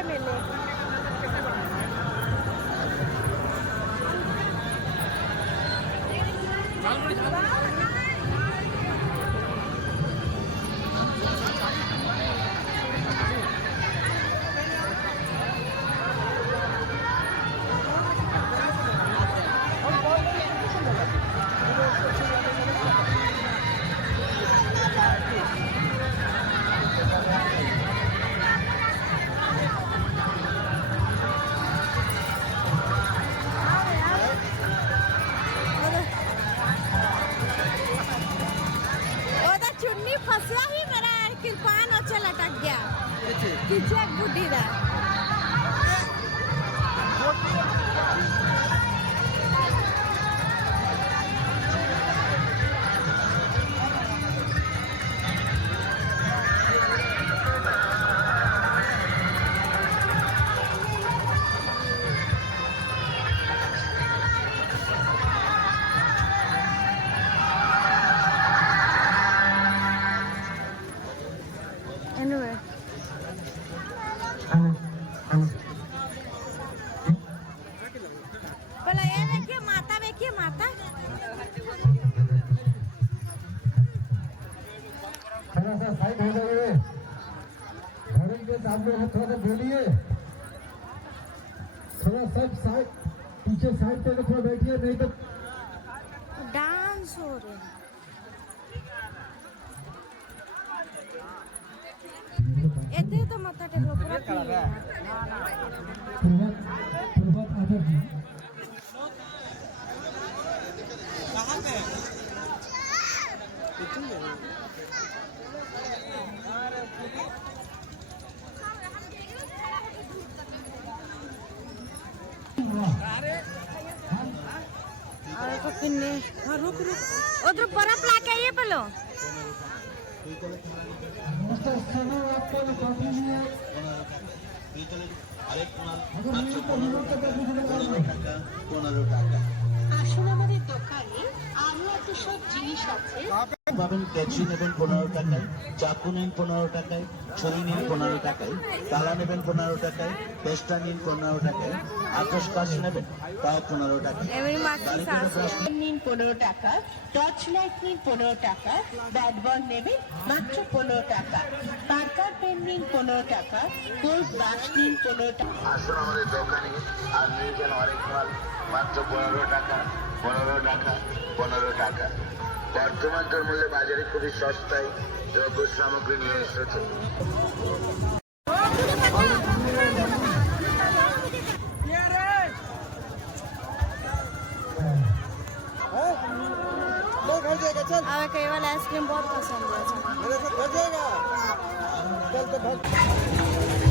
पे मिले। फंसा ही मेरा कृपान अच्छा लटक गया पीछे एक बुढ़ी रहा। Anyway. बोला ये देखिए माता थोड़ा सा साइड हो जाइए, घर के सामने है, थोड़ा सा बोलिए, थोड़ा साइड पीछे साइड पे थोड़ा बैठिए, नहीं तो डांस हो रहे हैं। एते तो माथा टेको पूरा आदर जी कहाँ पे तो किन्ने रुक उधर बर्फ लाके आइए पहले। আসুন আমাদের দোকানে আরো এত সব জিনিস আছে। পাবেন কেচি নেবেন 15 টাকায়, চাকু নিন 15 টাকায়, ছুরি নিন 15 টাকায়, তালা নেবেন 15 টাকায়, পেস্টা নিন 15 টাকায়, আতশ কাচ নেবেন তাও 15 টাকায়। নিন 15 টাকা, টর্চ লাইট নিন 15 টাকা, ব্যাট বল নেবেন মাত্র 15 টাকা, পার্কার পেন নিন 15 টাকা, গোল্ড ব্রাশ নিন 15 টাকা। আসুন আমাদের দোকানে আর নিয়ে যান অনেক মাল মাত্র 15 টাকা, 15 টাকা, 15 টাকা। বর্তমান মূল্যে বাজারে খুবই সস্তায় দ্রব্য সামগ্রী নিয়ে এসেছে। कई वाला आइसक्रीम बहुत पसंद है। मेरे से खो जाएगा चल तो